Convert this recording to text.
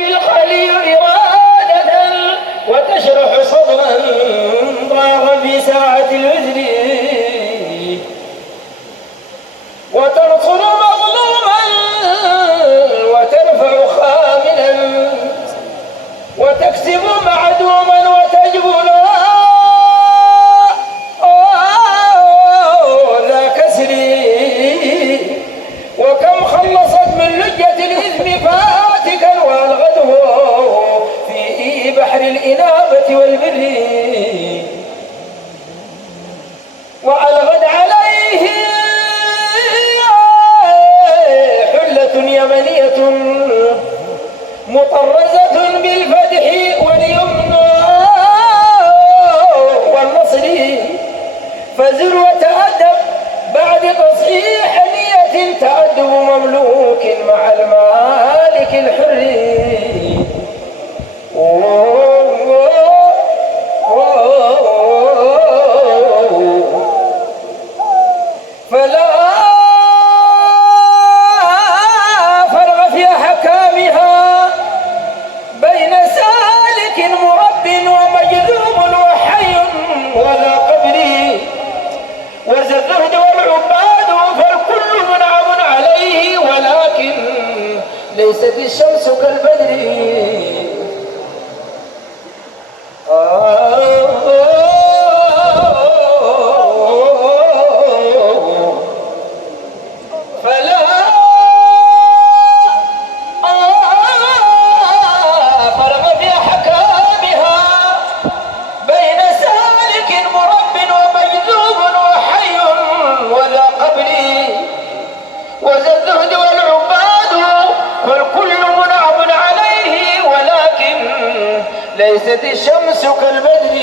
الخلي إرادة وتشرح صدرا ضاغ في ساعة العذر وتنصر مظلوما وترفع خاملا وتكسب معدوما وتجبر ذا كسر وكم خلصت من لجة الإثم فاتكا والغده في بحر الإنابة والبر وألغد عليه حلة يمنية مطرزة بالفتح واليمن والنصر فزر وتأدب بعد تصحيح نية تأدب مملوك مع المالك الحر فلا فرق في أحكامها بين سالك مرب ومجذوب وحي ولا قبر وذا الزهد والعباد فالكل منعم عليه ولكن ليست الشمس كالبدر ليست الشمس كالبدر